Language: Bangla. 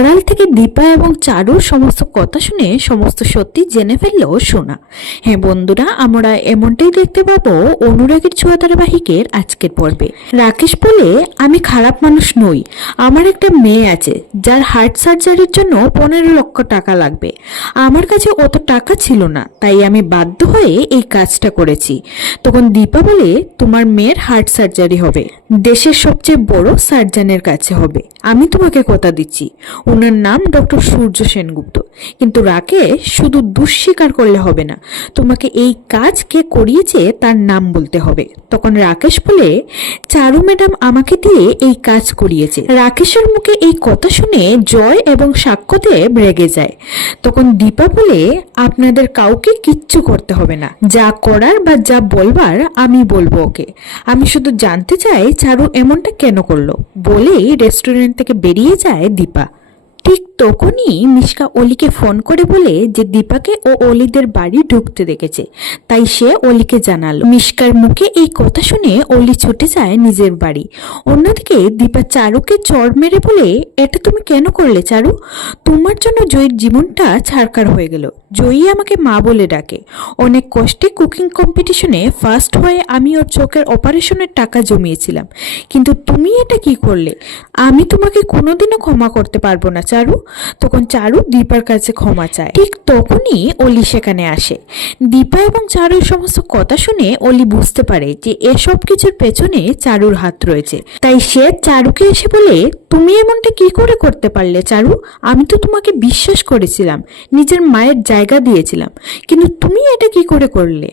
আড়াল থেকে দীপা এবং চারুর সমস্ত কথা শুনে সমস্ত সত্যি জেনে ফেলল সোনা। হ্যাঁ বন্ধুরা, আমরা এমনটাই দেখতে পাবো অনুরাগের ছোঁয়া ধারাবাহিকের আজকের পর্বে। রাকেশ বলে, আমি খারাপ মানুষ নই, আমার একটা মেয়ে আছে যার হার্ট সার্জারির জন্য 15 লক্ষ টাকা লাগবে। আমার কাছে অত টাকা ছিল না, তাই আমি বাধ্য হয়ে এই কাজটা করেছি। তখন দীপা বলে, তোমার মেয়ের হার্ট সার্জারি হবে, দেশের সবচেয়ে বড় সার্জনের কাছে হবে, আমি তোমাকে কথা দিচ্ছি। ওনার নাম ডক্টর সূর্য সেনগুপ্ত। কিন্তু রাকেশ শুধু দুঃস্বীকার করলে হবে না, তোমাকে এই কাজ কে করিয়েছে তার নাম বলতে হবে। তখন রাকেশ বলে, চারু ম্যাডাম আমাকে দিয়ে এই কাজ করিয়েছে। রাকেশের মুখে এই কথা শুনে জয় এবং সাক্ষ্যদেব রেগে যায়। তখন দীপা বলে, আপনাদের কাউকে কিচ্ছু করতে হবে না, যা করার বা যা বলবার আমি বলবো ওকে। আমি শুধু জানতে চাই চারু এমনটা কেন করলো। বলেই রেস্টুরেন্ট থেকে বেরিয়ে যায় দীপা। ঠিক তখনই মিশকা অলিকে ফোন করে বলে যে দীপাকে ও অলিদের বাড়ি ঢুকতে দেখেছে, তাই সে অলিকে জানালো। মিশকার মুখে এই কথা শুনে অলি ছুটে যায় নিজের বাড়ি। অন্যদিকে দীপা চারুকে চড় মেরে বলে, এটা তুমি কেন করলে চারু? তোমার জন্য জয়ীর জীবনটা ছারখার হয়ে গেল। জয়ী আমাকে মা বলে ডাকে। অনেক কষ্টে কুকিং কম্পিটিশনে ফার্স্ট হয়ে আমি ওর চোখের অপারেশনের টাকা জমিয়েছিলাম, কিন্তু তুমি এটা কি করলে? আমি তোমাকে কোনোদিনও ক্ষমা করতে পারবো না চারু। তখন চারু দীপার কাছে ক্ষমা চায়। ঠিক তখনই অলি সেখানে আসে। দীপা এবং চারুর সমস্ত কথা শুনে অলি বুঝতে পারে যে এসব কিছুর পেছনে চারুর হাত রয়েছে। তাই সে চারুকে এসে বলে, তুমি এমনটা কি করে করতে পারলে চারু? আমি তো তোমাকে বিশ্বাস করেছিলাম, নিজের মায়ের জায়গা দিয়েছিলাম, কিন্তু তুমি এটা কি করে করলে?